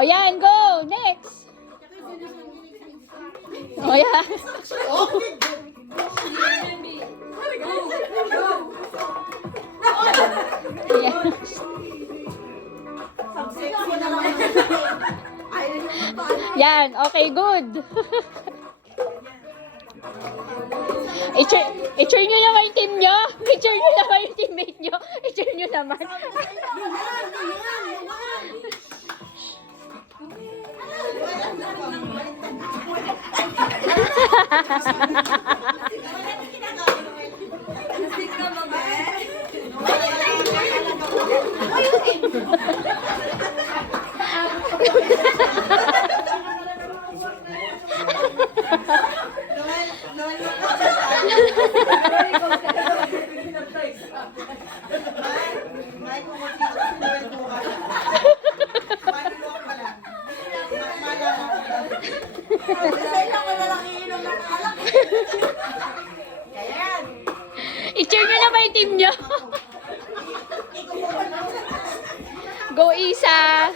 O yan, go! Next! O yan. Ayan. Yan, okay, good. I-cheer nyo naman yung team nyo. I-cheer nyo naman yung teammate nyo. I-cheer nyo naman. I-cheer nyo naman yung team nyo. Go, Isa!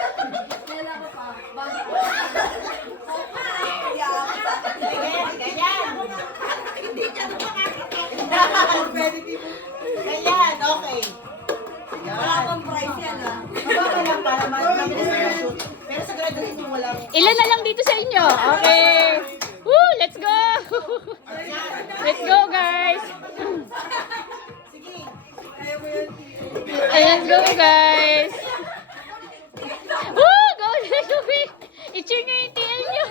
Ganyan, okay. Wala pang price yan ah. Mababa lang para mabilis na shoot. Pero sa graduate mo walang... Ilan na lang dito sa inyo? Okay. Woo! Let's go! Let's go, guys! Sige. Let's go, guys! Woo! Go! I-cheer nyo yung TL nyo!